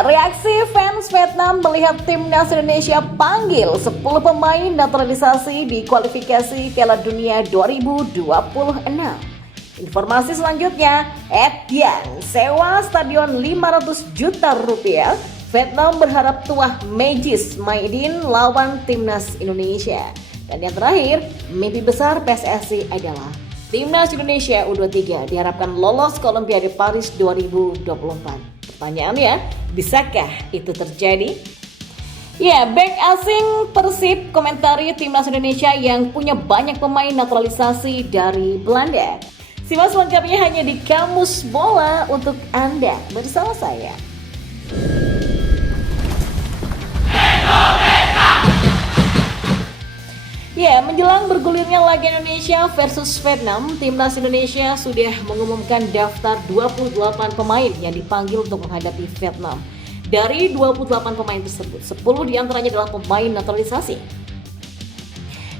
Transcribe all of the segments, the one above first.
Ya, reaksi fans Vietnam melihat timnas Indonesia panggil 10 pemain naturalisasi di kualifikasi Piala Dunia 2026. Informasi selanjutnya, Etienne sewa stadion 500 juta rupiah. Vietnam berharap tuah Magis Maidin lawan timnas Indonesia. Dan yang terakhir, mimpi besar PSSI adalah timnas Indonesia U23 diharapkan lolos ke Olimpiade Paris 2024. Pertanyaannya, bisakah itu terjadi? Ya, bek asing Persib komentari timnas Indonesia yang punya banyak pemain naturalisasi dari Belanda. Simak selengkapnya hanya di Kamus Bola untuk Anda bersama saya. Ya, menjelang bergulirnya laga Indonesia versus Vietnam, timnas Indonesia sudah mengumumkan daftar 28 pemain yang dipanggil untuk menghadapi Vietnam. Dari 28 pemain tersebut, 10 diantaranya adalah pemain naturalisasi.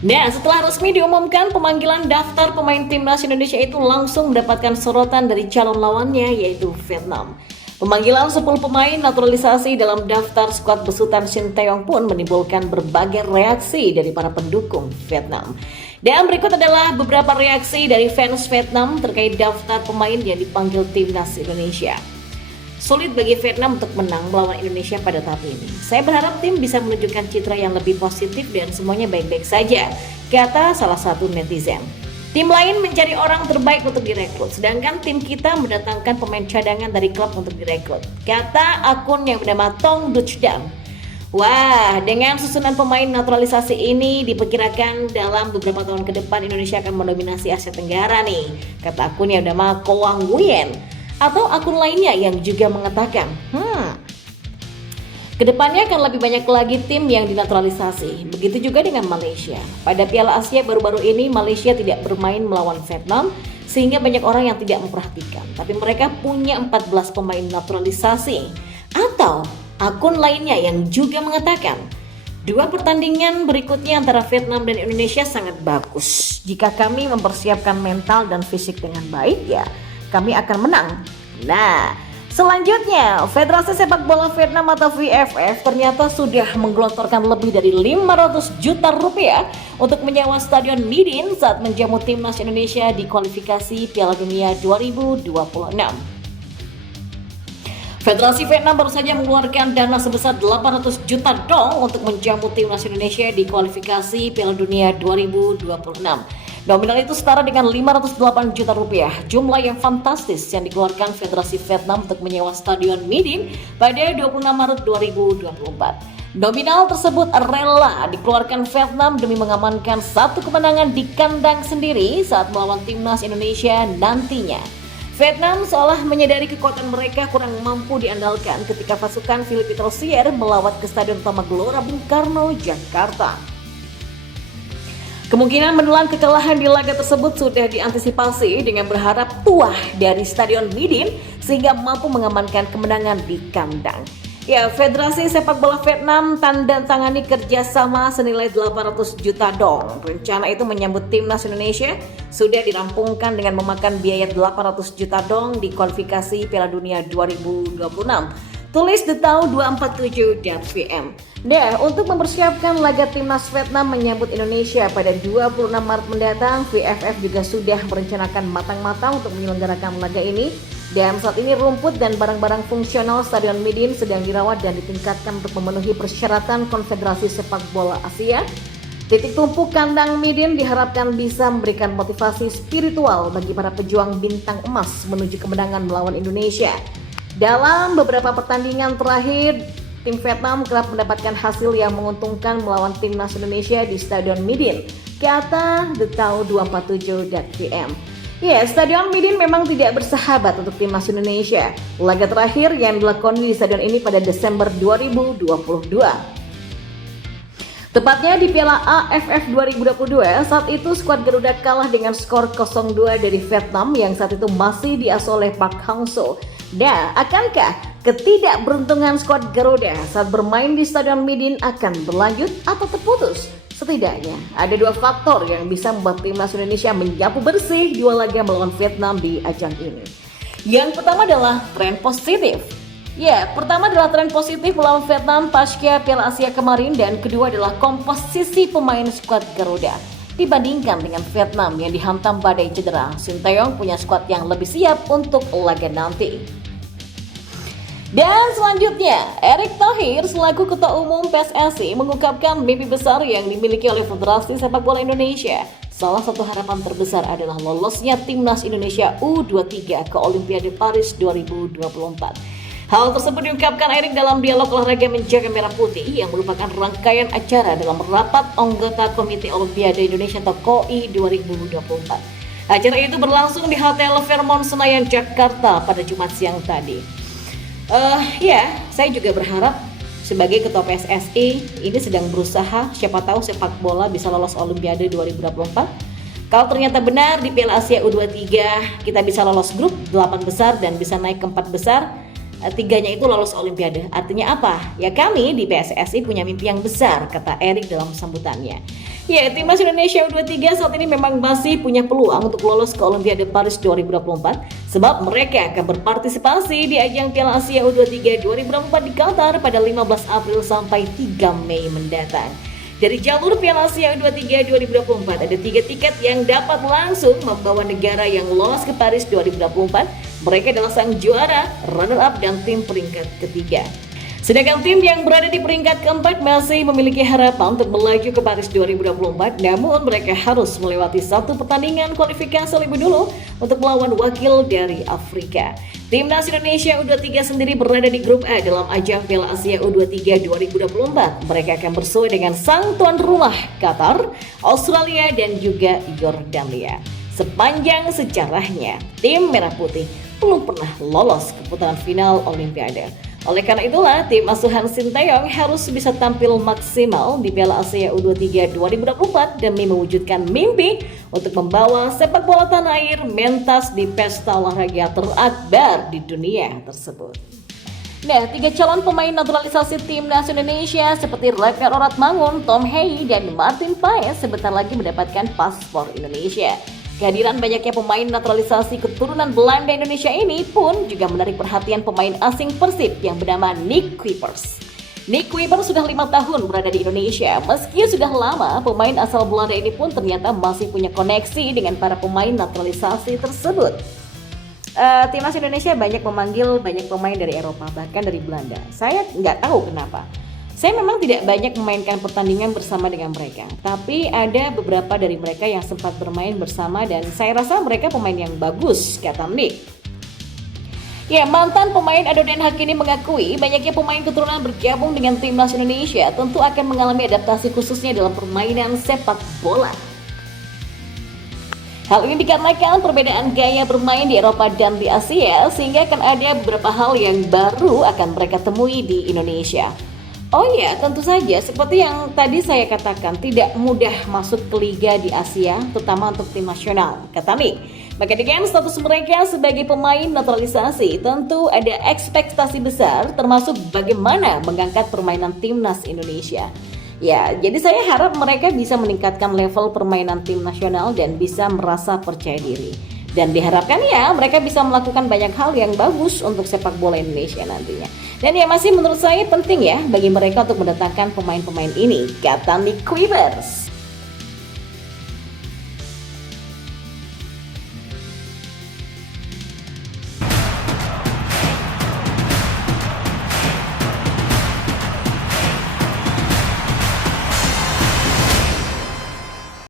Nah, setelah resmi diumumkan pemanggilan daftar pemain timnas Indonesia itu langsung mendapatkan sorotan dari calon lawannya yaitu Vietnam. Pemanggilan 10 pemain naturalisasi dalam daftar skuad besutan Shin Taeyong pun menimbulkan berbagai reaksi dari para pendukung Vietnam. Dan berikut adalah beberapa reaksi dari fans Vietnam terkait daftar pemain yang dipanggil timnas Indonesia. Sulit bagi Vietnam untuk menang melawan Indonesia pada tahap ini. Saya berharap tim bisa menunjukkan citra yang lebih positif dan semuanya baik-baik saja, kata salah satu netizen. Tim lain mencari orang terbaik untuk direkrut, sedangkan tim kita mendatangkan pemain cadangan dari klub untuk direkrut, kata akun yang bernama Tong Duchdam. Wah, dengan susunan pemain naturalisasi ini diperkirakan dalam beberapa tahun ke depan Indonesia akan mendominasi Asia Tenggara nih, kata akun yang bernama Koang Nguyen. Atau akun lainnya yang juga mengatakan, kedepannya akan lebih banyak lagi tim yang dinaturalisasi. Begitu juga dengan Malaysia. Pada Piala Asia baru-baru ini Malaysia tidak bermain melawan Vietnam sehingga banyak orang yang tidak memperhatikan. Tapi mereka punya 14 pemain naturalisasi. Atau akun lainnya yang juga mengatakan, dua pertandingan berikutnya antara Vietnam dan Indonesia sangat bagus. Jika kami mempersiapkan mental dan fisik dengan baik, ya kami akan menang. Nah, selanjutnya, Federasi Sepak Bola Vietnam atau VFF ternyata sudah menggelontorkan lebih dari 500 juta rupiah untuk menyewa Stadion Midin saat menjamu timnas Indonesia di kualifikasi Piala Dunia 2026. Federasi Vietnam baru saja mengeluarkan dana sebesar 800 juta dong untuk menjamu timnas Indonesia di kualifikasi Piala Dunia 2026. Nominal itu setara dengan 508 juta rupiah, jumlah yang fantastis yang dikeluarkan Federasi Vietnam untuk menyewa Stadion Midin pada 26 Maret 2024. Nominal tersebut rela dikeluarkan Vietnam demi mengamankan satu kemenangan di kandang sendiri saat melawan timnas Indonesia nantinya. Vietnam seolah menyadari kekuatan mereka kurang mampu diandalkan ketika pasukan Philippe Troussier melawat ke Stadion Utama Gelora Bung Karno, Jakarta. Kemungkinan menelan kekalahan di laga tersebut sudah diantisipasi dengan berharap tuah dari Stadion Midin sehingga mampu mengamankan kemenangan di kandang. Ya, Federasi Sepak Bola Vietnam tanda tangani kerjasama senilai 800 juta dong. Rencana itu menyambut timnas Indonesia sudah dirampungkan dengan memakan biaya 800 juta dong di kualifikasi Piala Dunia 2026. Tulis detau247.vm. Nah, untuk mempersiapkan laga timnas Vietnam menyambut Indonesia pada 26 Maret mendatang, VFF juga sudah merencanakan matang-matang untuk menyelenggarakan laga ini. Dan saat ini rumput dan barang-barang fungsional Stadion Midin sedang dirawat dan ditingkatkan untuk memenuhi persyaratan Konfederasi Sepak Bola Asia. Titik tumpu kandang Midin diharapkan bisa memberikan motivasi spiritual bagi para pejuang bintang emas menuju kemenangan melawan Indonesia. Dalam beberapa pertandingan terakhir, tim Vietnam kerap mendapatkan hasil yang menguntungkan melawan timnas Indonesia di Stadion Midin, kata detau247.vm. Ya, Stadion Midin memang tidak bersahabat untuk timnas Indonesia. Laga terakhir yang dilakoni di stadion ini pada Desember 2022. Tepatnya di Piala AFF 2022, saat itu skuad Garuda kalah dengan skor 0-2 dari Vietnam yang saat itu masih diasuh oleh Park Hang-seo. Nah, akankah ketidakberuntungan skuad Garuda saat bermain di Stadion Midin akan berlanjut atau terputus? Setidaknya ada dua faktor yang bisa membuat timnas Indonesia menyapu bersih dua laga melawan Vietnam di ajang ini. Yang pertama adalah tren positif. Ya, pertama adalah tren positif melawan Vietnam pasca Piala Asia kemarin, dan kedua adalah komposisi pemain skuad Garuda. Dibandingkan dengan Vietnam yang dihantam badai cedera, Sinteyong punya skuad yang lebih siap untuk laga nanti. Dan selanjutnya, Erick Thohir selaku Ketua Umum PSSI mengungkapkan mimpi besar yang dimiliki oleh Federasi Sepak Bola Indonesia. Salah satu harapan terbesar adalah lolosnya Timnas Indonesia U23 ke Olimpiade Paris 2024. Hal tersebut diungkapkan Erick dalam dialog olahraga menjaga merah putih yang merupakan rangkaian acara dalam rapat anggota Komite Olimpiade Indonesia atau KOI 2024. Acara itu berlangsung di Hotel Fairmont Senayan, Jakarta pada Jumat siang tadi. Saya juga berharap sebagai Ketua PSSI ini sedang berusaha, siapa tahu sepak bola bisa lolos Olimpiade 2024. Kalau ternyata benar di Piala Asia U23 kita bisa lolos grup 8 besar dan bisa naik ke 4 besar, tiganya itu lolos Olimpiade. Artinya apa? Ya kami di PSSI punya mimpi yang besar, kata Erick dalam sambutannya. Ya, Timnas Indonesia U23 saat ini memang masih punya peluang untuk lolos ke Olimpiade Paris 2024 sebab mereka akan berpartisipasi di ajang Piala Asia U23 2024 di Qatar pada 15 April sampai 3 Mei mendatang. Dari jalur Piala Asia U23 2024 ada 3 tiket yang dapat langsung membawa negara yang lolos ke Paris 2024. Mereka adalah sang juara, runner-up, dan tim peringkat ketiga. Sedangkan tim yang berada di peringkat keempat masih memiliki harapan untuk melaju ke Paris 2024, namun mereka harus melewati satu pertandingan kualifikasi lebih dulu untuk melawan wakil dari Afrika. Timnas Indonesia U23 sendiri berada di grup A dalam ajang Piala Asia U23 2024. Mereka akan bersuai dengan sang tuan rumah Qatar, Australia, dan juga Yordania. Sepanjang sejarahnya, tim Merah Putih belum pernah lolos ke putaran final Olimpiade. Oleh karena itulah, tim asuhan Sinteyong harus bisa tampil maksimal di Piala Asia U23 2024 demi mewujudkan mimpi untuk membawa sepak bola tanah air mentas di pesta olahraga terakbar di dunia tersebut. Nah, 3 calon pemain naturalisasi Timnas Indonesia seperti Ragnar Oratmangun, Tom Hey, dan Martin Paes sebentar lagi mendapatkan paspor Indonesia. Kehadiran banyaknya pemain naturalisasi keturunan Belanda Indonesia ini pun juga menarik perhatian pemain asing Persib yang bernama Nick Kuipers. Nick Kuipers sudah 5 tahun berada di Indonesia. Meski sudah lama, pemain asal Belanda ini pun ternyata masih punya koneksi dengan para pemain naturalisasi tersebut. Timnas Indonesia banyak memanggil banyak pemain dari Eropa, bahkan dari Belanda. Saya nggak tahu kenapa. Saya memang tidak banyak memainkan pertandingan bersama dengan mereka, tapi ada beberapa dari mereka yang sempat bermain bersama dan saya rasa mereka pemain yang bagus, kata Nick. Ya, mantan pemain Ado Den Haag ini mengakui banyaknya pemain keturunan bergabung dengan Timnas Indonesia tentu akan mengalami adaptasi khususnya dalam permainan sepak bola. Hal ini dikarenakan perbedaan gaya bermain di Eropa dan di Asia, sehingga akan ada beberapa hal yang baru akan mereka temui di Indonesia. Oh iya, tentu saja seperti yang tadi saya katakan, tidak mudah masuk ke liga di Asia, terutama untuk tim nasional, kata Nick. Maka dengan status mereka sebagai pemain naturalisasi, tentu ada ekspektasi besar termasuk bagaimana mengangkat permainan Timnas Indonesia. Ya, jadi saya harap mereka bisa meningkatkan level permainan tim nasional dan bisa merasa percaya diri. Dan diharapkan ya mereka bisa melakukan banyak hal yang bagus untuk sepak bola Indonesia nantinya. Dan ya masih menurut saya penting ya bagi mereka untuk mendatangkan pemain-pemain ini, kata Nick Kuipers.